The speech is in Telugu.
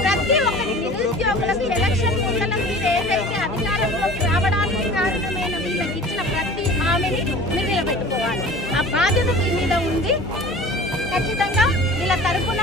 ప్రతి ఒక్కరి నిరుద్యోగులకు ఎలక్షన్ ముందల మీరు ఏదైతే అధికారంలోకి రావడానికి కారణమైన వీళ్ళకి ఇచ్చిన ప్రతి హామీని మీరు నిలబెట్టుకోవాలి. ఆ బాధ్యత మీ మీద ఉంది. ఖచ్చితంగా వీళ్ళ తరఫున